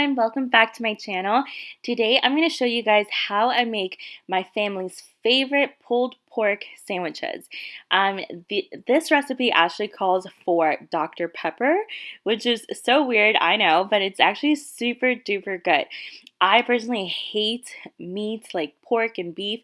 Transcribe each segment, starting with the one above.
everyone, welcome back to my channel. Today I'm going to show you guys how I make my family's favorite pulled pork sandwiches. This recipe actually calls for Dr. Pepper, which is so weird, I know, but it's actually super duper good. I personally hate meats like pork and beef,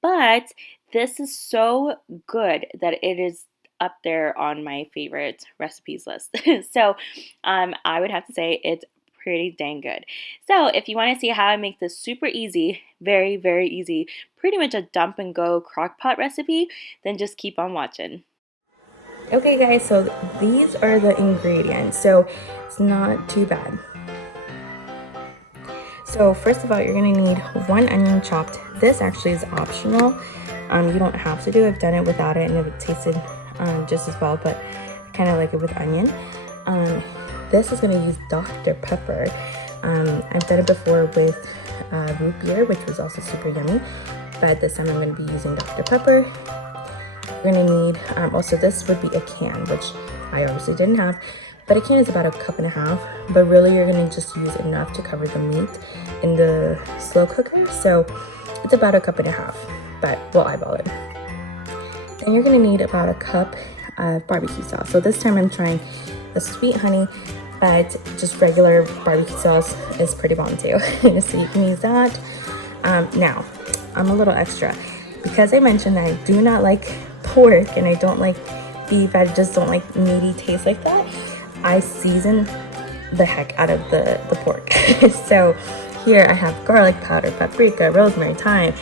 but this is so good that it is up there on my favorite recipes list. So I would have to say it's pretty dang good. So if you want to see how I make this super easy, very, very easy, pretty much a dump and go crock pot recipe, then just keep on watching. Okay guys, so these are the ingredients, so it's not too bad. So first of all, you're gonna need 1 onion chopped. This actually is optional. You don't have to do it. I've done it without it and it tasted just as well, but I kind of like it with onion. This is gonna use Dr. Pepper. I've done it before with root beer, which was also super yummy, but this time I'm gonna be using Dr. Pepper. You're gonna need, also this would be a can, which I obviously didn't have, but a can is about 1.5 cups, but really you're gonna just use enough to cover the meat in the slow cooker, so it's about 1.5 cups, but we'll eyeball it. Then you're gonna need about 1 cup of barbecue sauce. So this time I'm trying the sweet honey, but just regular barbecue sauce is pretty bomb too. So you can use that. Now, I'm a little extra. Because I mentioned that I do not like pork and I don't like beef, I just don't like meaty taste like that, I season the heck out of the pork. So here I have garlic powder, paprika, rosemary, thyme,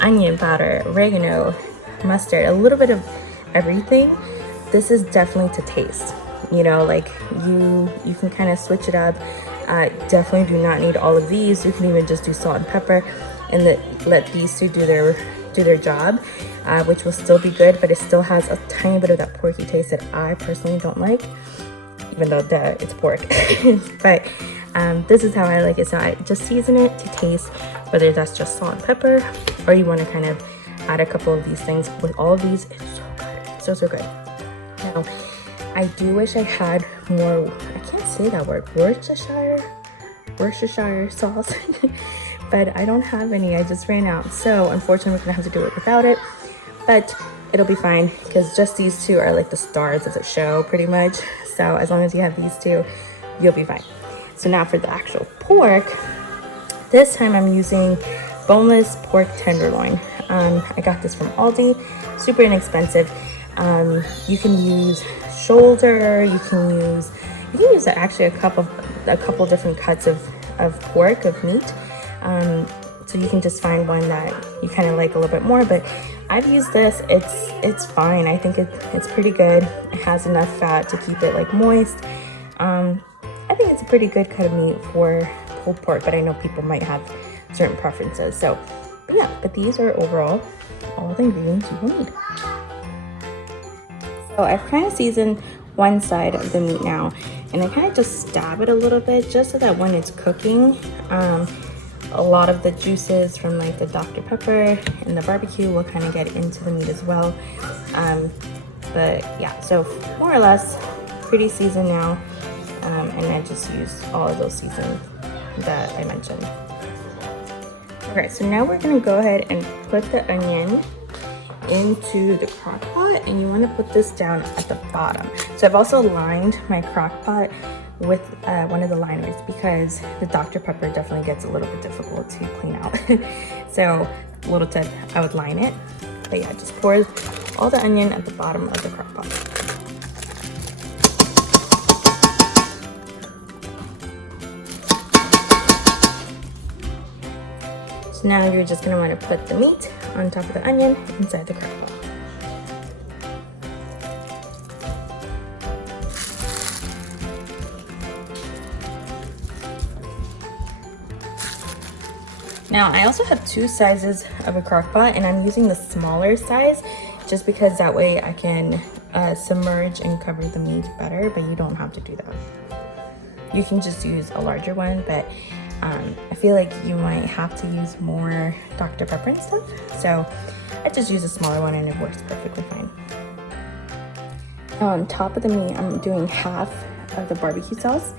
onion powder, oregano, mustard, a little bit of everything. This is definitely to taste, you know, like you can kind of switch it up. Definitely do not need all of these. You can even just do salt and pepper and let these two do their job, which will still be good, but it still has a tiny bit of that porky taste that I personally don't like, even though it's pork. But this is how I like it. So I just season it to taste, whether that's just salt and pepper, or you want to kind of add a couple of these things. With all of these, it's so good, so good. Now, I do wish I had more, I can't say that word, Worcestershire sauce. But I don't have any, I just ran out. So unfortunately, we're gonna have to do it without it, but it'll be fine because just these two are like the stars of the show pretty much. So as long as you have these two, you'll be fine. So now for the actual pork, this time I'm using boneless pork tenderloin. I got this from Aldi, super inexpensive. You can use shoulder, you can use actually a couple different cuts of pork, of meat. So you can just find one that you kind of like a little bit more, but I've used this. It's fine. I think it's pretty good. It has enough fat to keep it like moist. I think it's a pretty good cut of meat for pulled pork, but I know people might have certain preferences. So, but yeah, but these are overall all the ingredients you will need. So I've kind of seasoned one side of the meat now, and I kind of just stab it a little bit just so that when it's cooking, a lot of the juices from like the Dr. Pepper and the barbecue will kind of get into the meat as well. But yeah, so more or less pretty seasoned now, and I just used all of those seasons that I mentioned. Okay, so now we're gonna go ahead and put the onion into the crock pot, and you want to put this down at the bottom. So I've also lined my crock pot with one of the liners because the Dr. Pepper definitely gets a little bit difficult to clean out. So little tip, I would line it. But yeah, just pour all the onion at the bottom of the crock pot. So now you're just gonna want to put the meat on top of the onion inside the crock pot. Now, I also have 2 sizes of a crock pot, and I'm using the smaller size just because that way I can submerge and cover the meat better, but you don't have to do that. You can just use a larger one, but I feel like you might have to use more Dr. Pepper and stuff. So I just use a smaller one and it works perfectly fine. Now on top of the meat, I'm doing half of the barbecue sauce.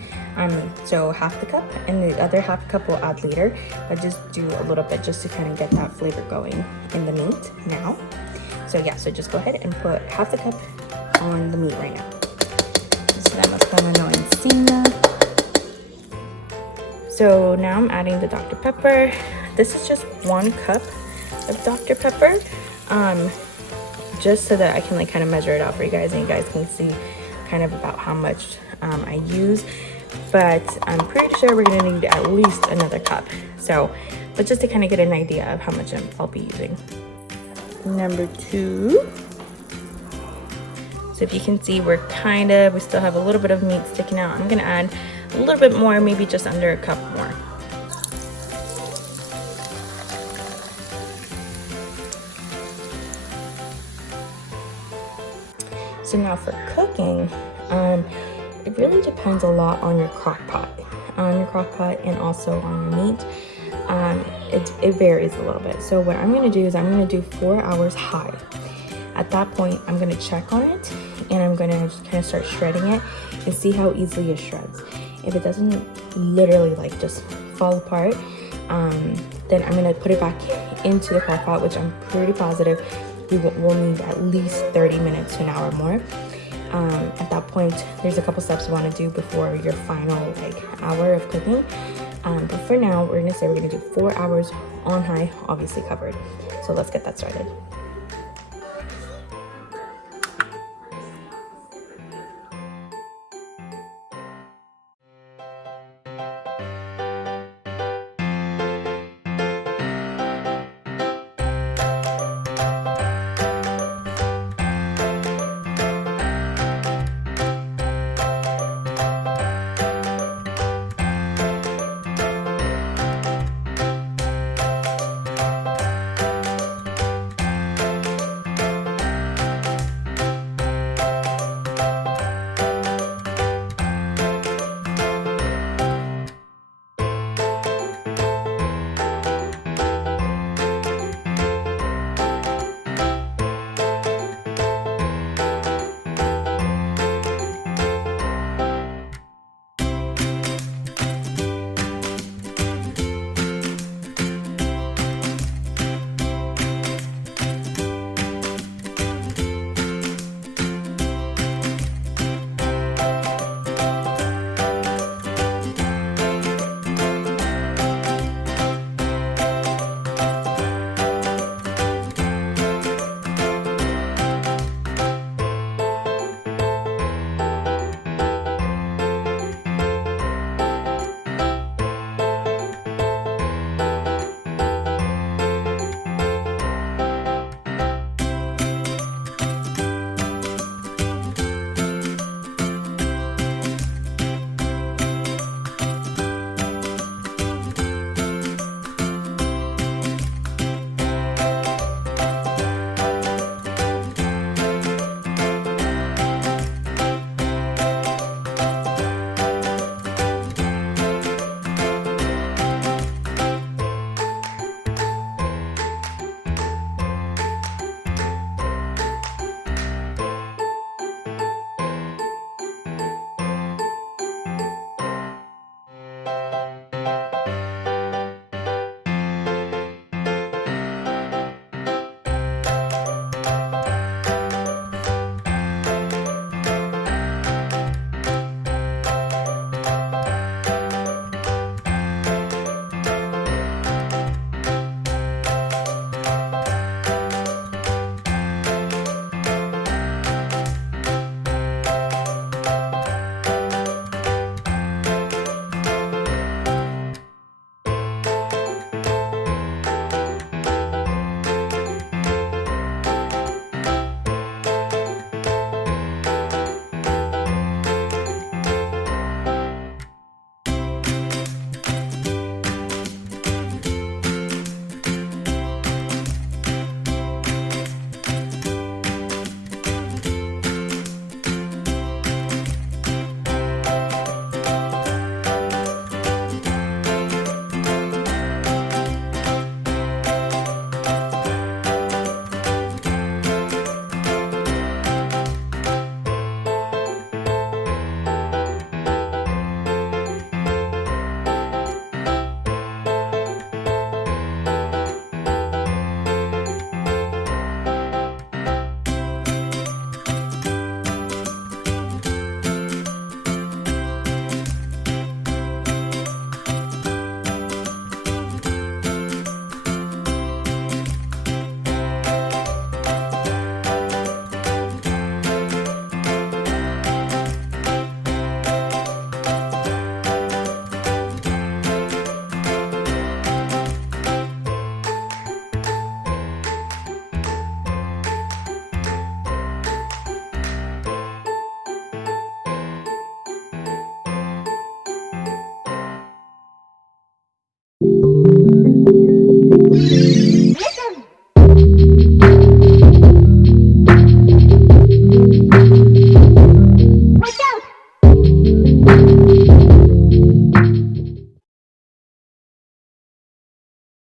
So half the cup, and the other half cup we'll add later, but just do a little bit just to kind of get that flavor going in the meat now. So yeah, so just go ahead and put half the cup on the meat right now. So that must go on encima. So now I'm adding the Dr. Pepper. This is just 1 cup of Dr. Pepper, just so that I can like kind of measure it out for you guys, and you guys can see kind of about how much I use. But I'm pretty sure we're gonna need at least another cup. So, but just to kind of get an idea of how much I'll be using. Number 2. So if you can see, we still have a little bit of meat sticking out. I'm gonna add a little bit more, maybe just under a cup more. So now for cooking, it really depends a lot on your crock pot, and also on your meat. It varies a little bit. So what I'm gonna do is I'm gonna do 4 hours high. At that point, I'm gonna check on it, and I'm gonna just kind of start shredding it and see how easily it shreds. If it doesn't literally like just fall apart, then I'm gonna put it back into the crock pot, which I'm pretty positive we'll need at least 30 minutes to an hour more. At that point, there's a couple steps you want to do before your final like hour of cooking. But for now, we're gonna do 4 hours on high, obviously covered. So let's get that started.